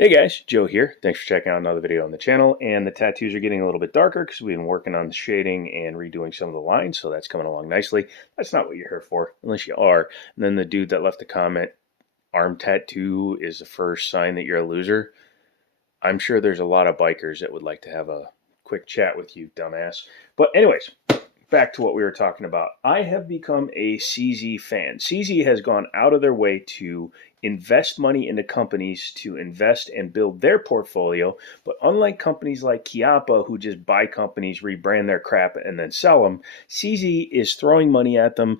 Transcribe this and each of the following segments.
Hey guys, Joe here. Thanks for checking out another video on the channel. And the tattoos are getting a little bit darker because we've been working on the shading and redoing some of the lines, so that's coming along nicely. That's not what you're here for, unless you are. And then the dude that left the comment, arm tattoo is the first sign that you're a loser. I'm sure there's a lot of bikers that would like to have a quick chat with you, dumbass. But anyways, back to what we were talking about. I have become a CZ fan. CZ has gone out of their way to invest money into companies to invest and build their portfolio. But unlike companies like Chiappa, who just buy companies, rebrand their crap, and then sell them, CZ is throwing money at them,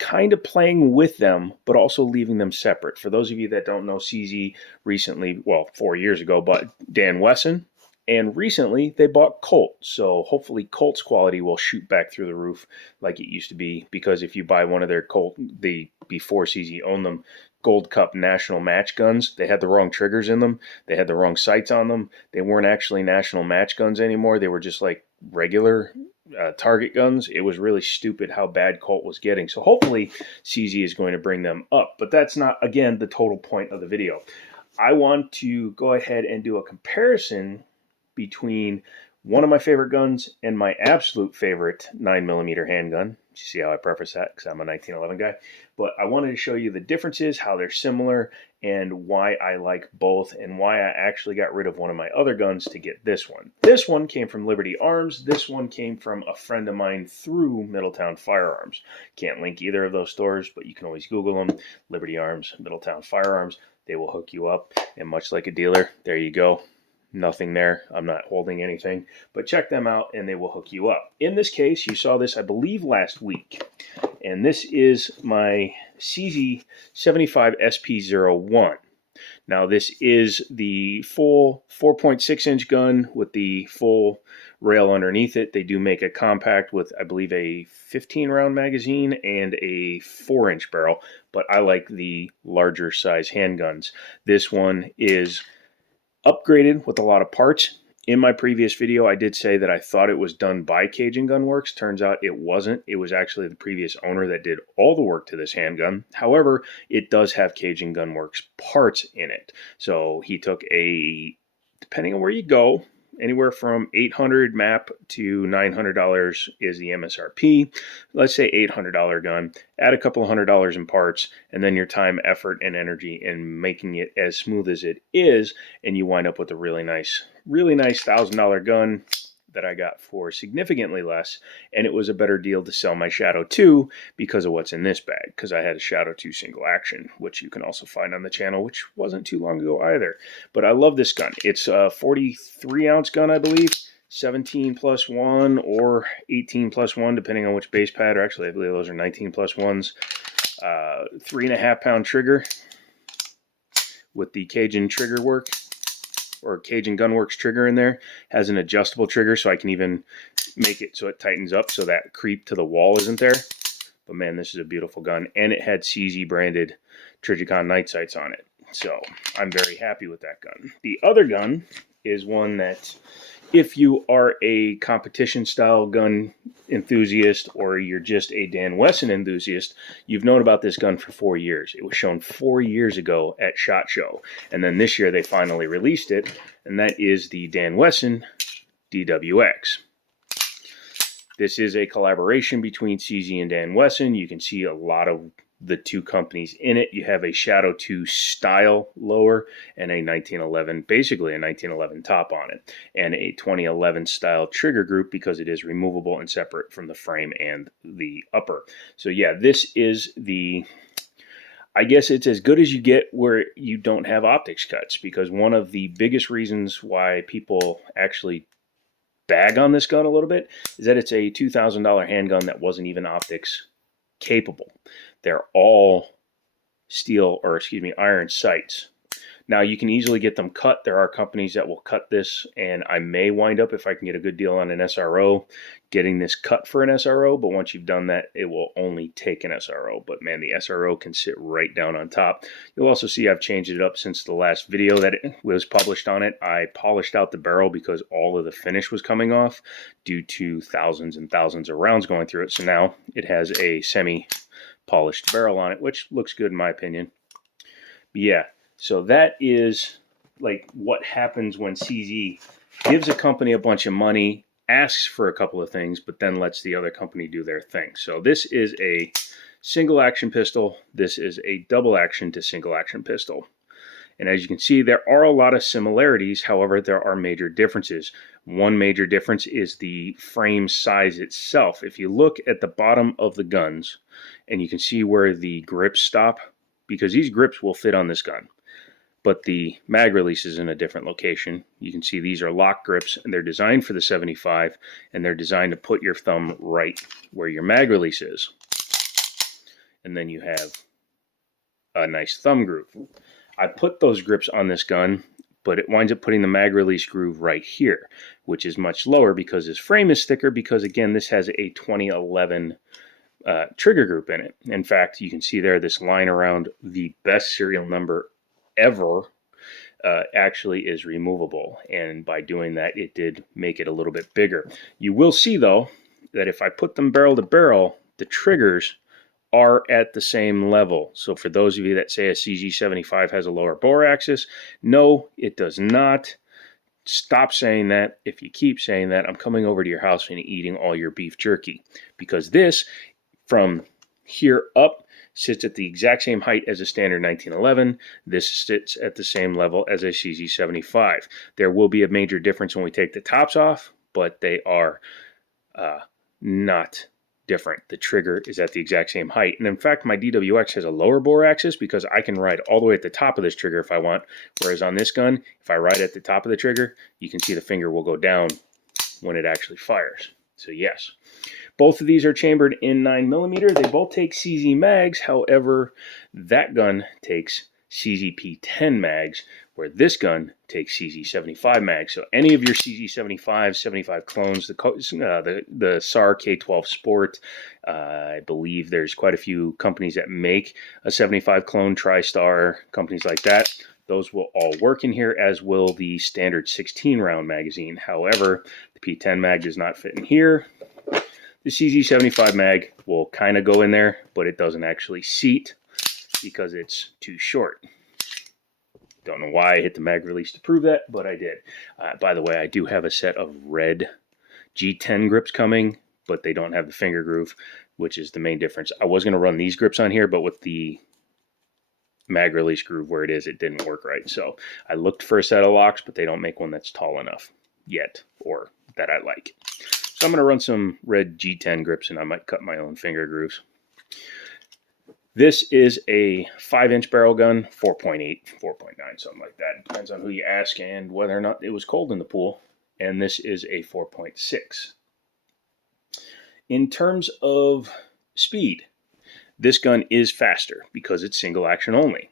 kind of playing with them, but also leaving them separate. For those of you that don't know, CZ recently, well, 4 years ago, bought Dan Wesson. And recently, they bought Colt. So hopefully Colt's quality will shoot back through the roof like it used to be. Because if you buy one of their Colt, before CZ owned them, Gold Cup National Match guns, they had the wrong triggers in them. They had the wrong sights on them. They weren't actually National Match guns anymore. They were just like regular target guns. It was really stupid how bad Colt was getting. So hopefully CZ is going to bring them up. But that's not, again, the total point of the video. I want to go ahead and do a comparison between one of my favorite guns and my absolute favorite 9mm handgun. You see how I preface that? Because I'm a 1911 guy. But I wanted to show you the differences, how they're similar, and why I like both, and why I actually got rid of one of my other guns to get this one. This one came from Liberty Arms. This one came from a friend of mine through Middletown Firearms. Can't link either of those stores, but you can always Google them. Liberty Arms, Middletown Firearms. They will hook you up. And much like a dealer, there you go. Nothing there. I'm not holding anything, but check them out and they will hook you up. In this case, you saw this, I believe, last week, and this is my CZ75 sp01. Now, this is the full 4.6-inch gun with the full rail underneath it. They do make a compact with, I believe, a 15-round magazine and a 4-inch barrel, but I like the larger size handguns. This one is upgraded with a lot of parts. In my previous video, I did say that I thought it was done by Cajun Gun Works. Turns out it wasn't. It was actually the previous owner that did all the work to this handgun. However, it does have Cajun Gun Works parts in it. So he took depending on where you go, anywhere from $800 MAP to $900 is the MSRP. Let's say $800 gun. Add a couple of $100 in parts, and then your time, effort, and energy in making it as smooth as it is, and you wind up with a really nice $1,000 gun that I got for significantly less, and it was a better deal to sell my Shadow 2 because of what's in this bag, because I had a Shadow 2 single action, which you can also find on the channel, which wasn't too long ago either. But I love this gun. It's a 43-ounce gun, I believe, 17+1 or 18+1, depending on which base pad, or actually I believe those are 19+1s. 3.5-pound trigger with the Cajun trigger work, or Cajun Gunworks trigger in there. Has an adjustable trigger, so I can even make it so it tightens up so that creep to the wall isn't there. But man, this is a beautiful gun, and it had CZ branded Trijicon night sights on it, so I'm very happy with that gun. The other gun is one that, if you are a competition style gun enthusiast, or you're just a Dan Wesson enthusiast, you've known about this gun for 4 years. It was shown 4 years ago at SHOT Show, and then this year they finally released it, and that is the Dan Wesson DWX. This is a collaboration between CZ and Dan Wesson. You can see a lot of the two companies in it. You have a Shadow 2 style lower and a 1911, basically a 1911 top on it, and a 2011 style trigger group because it is removable and separate from the frame and the upper. So yeah, this is I guess it's as good as you get where you don't have optics cuts, because one of the biggest reasons why people actually bag on this gun a little bit is that it's a $2,000 handgun that wasn't even optics capable. They're all steel, or excuse me, iron sights. Now, you can easily get them cut. There are companies that will cut this, and I may wind up, if I can get a good deal on an SRO, getting this cut for an SRO, but once you've done that, it will only take an SRO. But man, the SRO can sit right down on top. You'll also see I've changed it up since the last video that it was published on it. I polished out the barrel because all of the finish was coming off due to thousands and thousands of rounds going through it. So now it has a semi-polished barrel on it, which looks good in my opinion. But yeah. So that is like what happens when CZ gives a company a bunch of money, asks for a couple of things, but then lets the other company do their thing. So this is a single action pistol. This is a double action to single action pistol. And as you can see, there are a lot of similarities. However, there are major differences. One major difference is the frame size itself. If you look at the bottom of the guns, and you can see where the grips stop, because these grips will fit on this gun, but the mag release is in a different location. You can see these are lock grips, and they're designed for the 75, and they're designed to put your thumb right where your mag release is. And then you have a nice thumb groove. I put those grips on this gun, but it winds up putting the mag release groove right here, which is much lower because this frame is thicker, because again, this has a 2011 trigger group in it. In fact, you can see there this line around the best serial number ever actually is removable, and by doing that, it did make it a little bit bigger. You will see though that if I put them barrel to barrel, the triggers are at the same level. So for those of you that say a CZ75 has a lower bore axis, no, it does not. Stop saying that. If you keep saying that, I'm coming over to your house and eating all your beef jerky, because this from here up sits at the exact same height as a standard 1911. This sits at the same level as a CZ75. There will be a major difference when we take the tops off, but they are not different. The trigger is at the exact same height. And in fact, my DWX has a lower bore axis because I can ride all the way at the top of this trigger if I want. Whereas on this gun, if I ride at the top of the trigger, you can see the finger will go down when it actually fires. So yes, both of these are chambered in 9mm. They both take CZ mags. However, that gun takes CZP10 mags, where this gun takes CZ75 mags. So any of your CZ75, 75 clones, the SAR K12 Sport, I believe there's quite a few companies that make a 75 clone, TriStar, companies like that. Those will all work in here, as will the standard 16 round magazine. However, the P10 mag does not fit in here. The CZ75 mag will kind of go in there, but it doesn't actually seat because it's too short. Don't know why I hit the mag release to prove that, but I did. By the way, I do have a set of red G10 grips coming, but they don't have the finger groove, which is the main difference. I was going to run these grips on here, but with the mag release groove where it is, it didn't work right. So I looked for a set of locks, but they don't make one that's tall enough yet, or that I like. So I'm going to run some red G10 grips, and I might cut my own finger grooves. This is a 5-inch barrel gun, 4.8, 4.9, something like that. Depends on who you ask and whether or not it was cold in the pool. And this is a 4.6. In terms of speed, this gun is faster because it's single action only.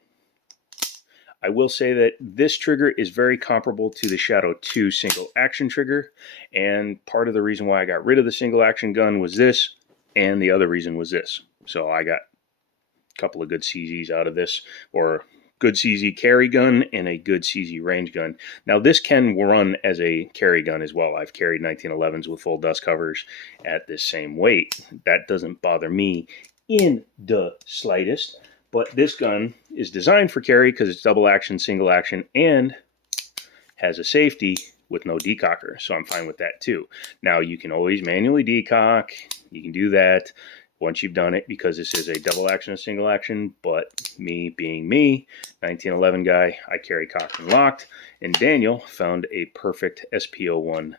I will say that this trigger is very comparable to the Shadow 2 single action trigger. And part of the reason why I got rid of the single action gun was this, and the other reason was this. So I got couple of good CZs out of this, or good CZ carry gun and a good CZ range gun. Now this can run as a carry gun as well. I've carried 1911s with full dust covers at this same weight. That doesn't bother me in the slightest, but this gun is designed for carry because it's double action, single action, and has a safety with no decocker, so I'm fine with that too. Now you can always manually decock, you can do that once you've done it, because this is a double action and single action. But me being me, 1911 guy, I carry cocked and locked, and Daniel found a perfect sp01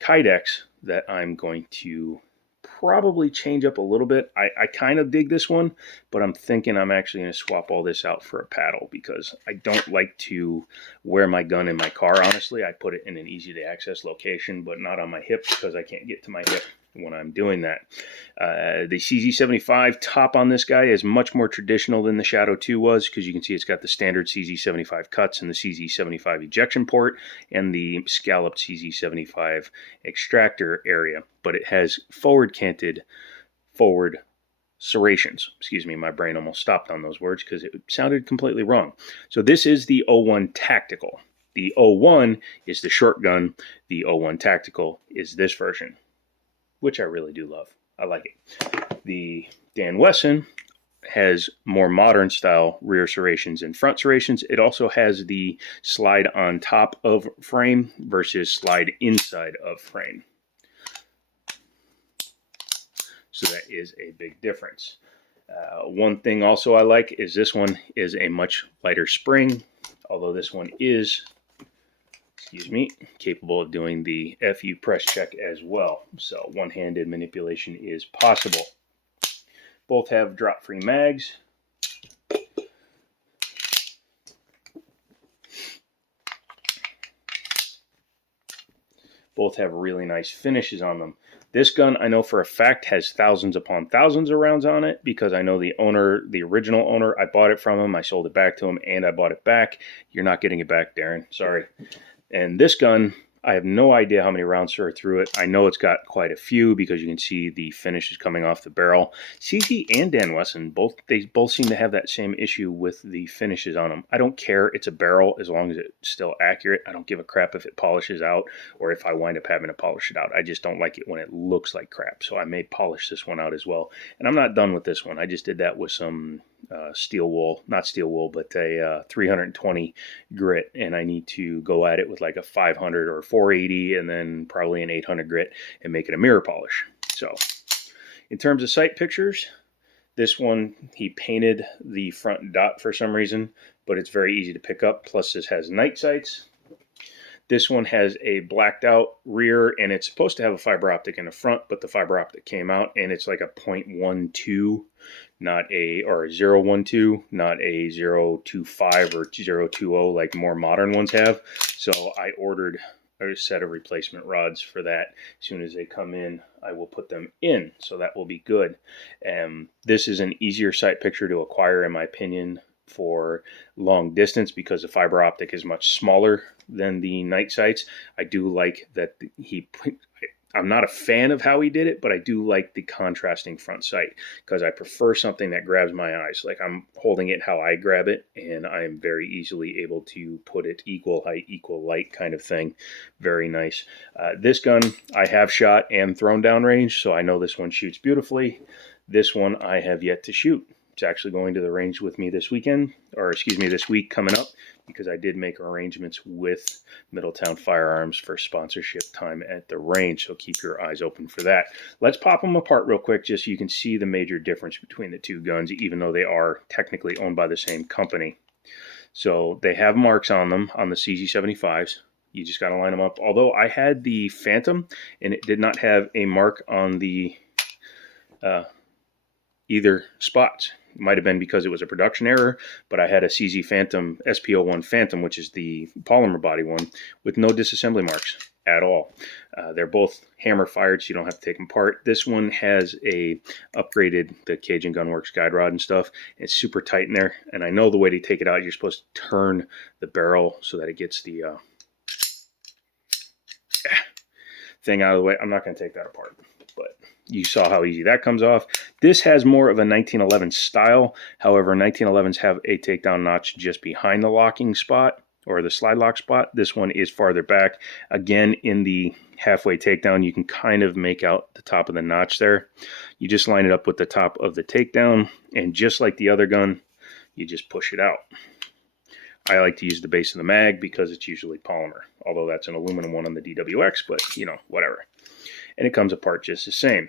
Kydex that I'm going to probably change up a little bit. I kind of dig this one, but I'm thinking I'm actually going to swap all this out for a paddle, because I don't like to wear my gun in my car, honestly. I put it in an easy to access location, but not on my hip, because I can't get to my hip when I'm doing that. The CZ75 top on this guy is much more traditional than the Shadow 2 was, because you can see it's got the standard CZ75 cuts and the CZ75 ejection port and the scalloped CZ75 extractor area, but it has forward canted forward serrations. Excuse me, my brain almost stopped on those words because it sounded completely wrong. So this is the 01 Tactical. The 01 is the short gun. The 01 Tactical is this version, which I really do love. I like it. The Dan Wesson has more modern style rear serrations and front serrations. It also has the slide on top of frame versus slide inside of frame. So that is a big difference. One thing also I like is this one is a much lighter spring, although this one is, excuse me, capable of doing the FU press check as well. So one-handed manipulation is possible. Both have drop-free mags. Both have really nice finishes on them. This gun, I know for a fact, has thousands upon thousands of rounds on it because I know the owner, the original owner, I bought it from him, I sold it back to him, and I bought it back. You're not getting it back, Darren. Sorry. And this gun, I have no idea how many rounds are through it. I know it's got quite a few because you can see the finishes coming off the barrel. CZ and Dan Wesson, they both seem to have that same issue with the finishes on them. I don't care. It's a barrel as long as it's still accurate. I don't give a crap if it polishes out or if I wind up having to polish it out. I just don't like it when it looks like crap. So I may polish this one out as well. And I'm not done with this one. I just did that with some steel wool, not steel wool, but a 320 grit, and I need to go at it with like a 500 or 480 and then probably an 800 grit and make it a mirror polish. So in terms of sight pictures, this one he painted the front dot for some reason, but it's very easy to pick up. Plus this has night sights. This one has a blacked out rear, and it's supposed to have a fiber optic in the front, but the fiber optic came out and it's like a 0.12, not a, or a 0.12, not a 0.25 or 0.20 like more modern ones have. So I ordered a set of replacement rods for that. As soon as they come in, I will put them in, so that will be good. This is an easier sight picture to acquire, in my opinion, for long distance because the fiber optic is much smaller than the night sights. I do like that I'm not a fan of how he did it, but I do like the contrasting front sight because I prefer something that grabs my eyes. Like I'm holding it how I grab it, and I'm very easily able to put it equal height, equal light kind of thing. Very nice. This gun I have shot and thrown down range, so I know this one shoots beautifully. This one I have yet to shoot. It's actually going to the range with me this weekend, or excuse me, this week coming up, because I did make arrangements with Middletown Firearms for sponsorship time at the range, so keep your eyes open for that. Let's pop them apart real quick just so you can see the major difference between the two guns, even though they are technically owned by the same company. So they have marks on them on the CZ75s. You just got to line them up. Although I had the Phantom, and it did not have a mark on the either spots. It might have been because it was a production error, but I had a CZ Phantom, sp01 Phantom, which is the polymer body one, with no disassembly marks at all. They're both hammer fired, so you don't have to take them apart. This one has upgraded the Cajun Gunworks guide rod and stuff. It's super tight in there, and I know the way to take it out, you're supposed to turn the barrel so that it gets the thing out of the way. I'm not going to take that apart, but you saw how easy that comes off. This has more of a 1911 style. However, 1911s have a takedown notch just behind the locking spot or the slide lock spot. This one is farther back. Again, in the halfway takedown, you can kind of make out the top of the notch there. You just line it up with the top of the takedown, and just like the other gun, you just push it out. I like to use the base of the mag because it's usually polymer, although that's an aluminum one on the DWX, but you know, whatever. And it comes apart just the same.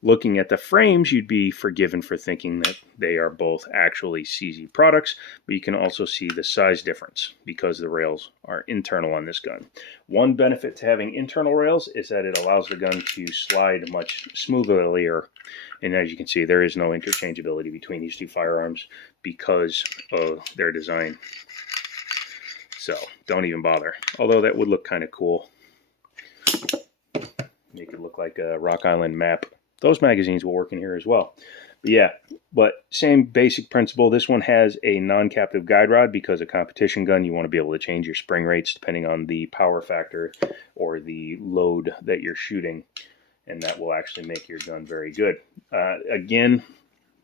Looking at the frames, you'd be forgiven for thinking that they are both actually CZ products, but you can also see the size difference because the rails are internal on this gun. One benefit to having internal rails is that it allows the gun to slide much smoother, and as you can see, there is no interchangeability between these two firearms because of their design. So don't even bother, although that would look kind of cool. Make it look like a Rock Island map. Those magazines will work in here as well. But yeah, same basic principle. This one has a non-captive guide rod because a competition gun, you want to be able to change your spring rates depending on the power factor or the load that you're shooting, and that will actually make your gun very good. Again,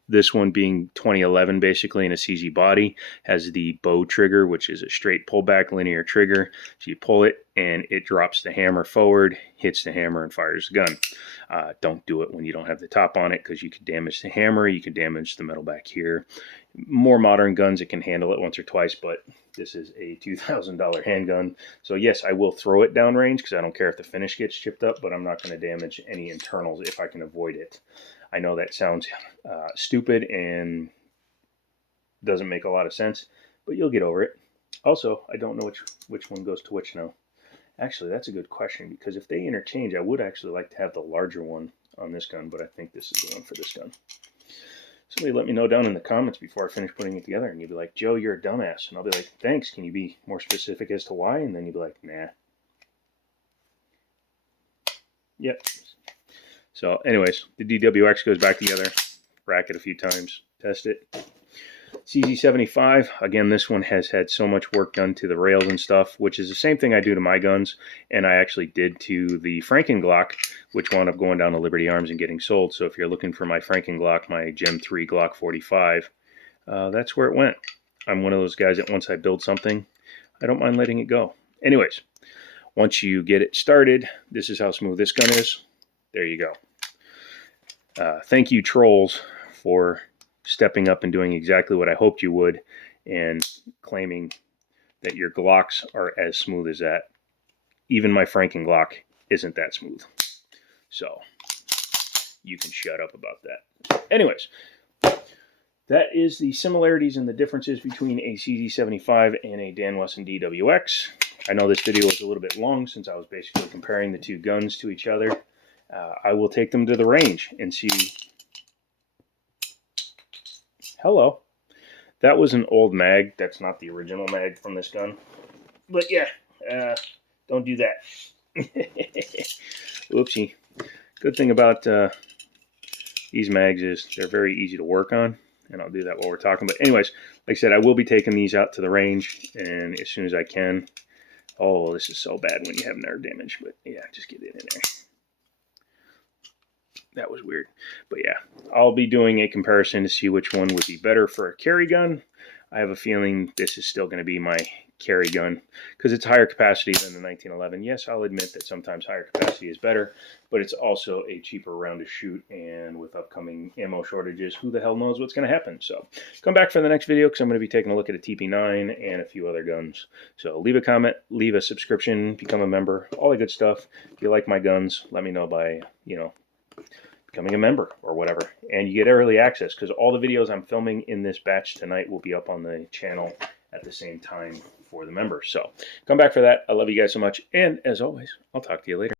This one being 2011 basically in a CZ body, has the bow trigger, which is a straight pullback linear trigger. So you pull it and it drops the hammer forward, hits the hammer and fires the gun. Don't do it when you don't have the top on it because you could damage the hammer, you could damage the metal back here. More modern guns, it can handle it once or twice, but this is a $2,000 handgun. So yes, I will throw it downrange because I don't care if the finish gets chipped up, but I'm not going to damage any internals if I can avoid it. I know that sounds stupid and doesn't make a lot of sense, but you'll get over it. Also, I don't know which one goes to which now. Actually, that's a good question, because if they interchange, I would actually like to have the larger one on this gun, but I think this is the one for this gun. Somebody let me know down in the comments before I finish putting it together, and you'd be like, Joe, you're a dumbass. And I'll be like, thanks, can you be more specific as to why? And then you'd be like, nah. Yep. So anyways, the DWX goes back together, rack it a few times, test it. CZ75, again, this one has had so much work done to the rails and stuff, which is the same thing I do to my guns, and I actually did to the Franken Glock, which wound up going down to Liberty Arms and getting sold. So if you're looking for my Franken Glock, my Gem 3 Glock 45, that's where it went. I'm one of those guys that once I build something, I don't mind letting it go. Anyways, once you get it started, this is how smooth this gun is. There you go. Thank you, trolls, for stepping up and doing exactly what I hoped you would and claiming that your Glocks are as smooth as that. Even my Franken Glock isn't that smooth. So you can shut up about that. Anyways, that is the similarities and the differences between a CZ75 and a Dan Wesson DWX. I know this video was a little bit long since I was basically comparing the two guns to each other. I will take them to the range and see. Hello. That was an old mag. That's not the original mag from this gun. But yeah, don't do that. Oopsie. Good thing about these mags is they're very easy to work on. And I'll do that while we're talking. But anyways, like I said, I will be taking these out to the range. And as soon as I can. Oh, this is so bad when you have nerve damage. But yeah, just get it in there. That was weird. But yeah, I'll be doing a comparison to see which one would be better for a carry gun. I have a feeling this is still going to be my carry gun because it's higher capacity than the 1911. Yes, I'll admit that sometimes higher capacity is better, but it's also a cheaper round to shoot, and with upcoming ammo shortages, who the hell knows what's going to happen. So come back for the next video because I'm going to be taking a look at a TP9 and a few other guns. So leave a comment, leave a subscription, become a member, all the good stuff. If you like my guns, let me know by, becoming a member or whatever, and you get early access because all the videos I'm filming in this batch tonight will be up on the channel at the same time for the members. So come back for that. I love you guys so much, and as always, I'll talk to you later.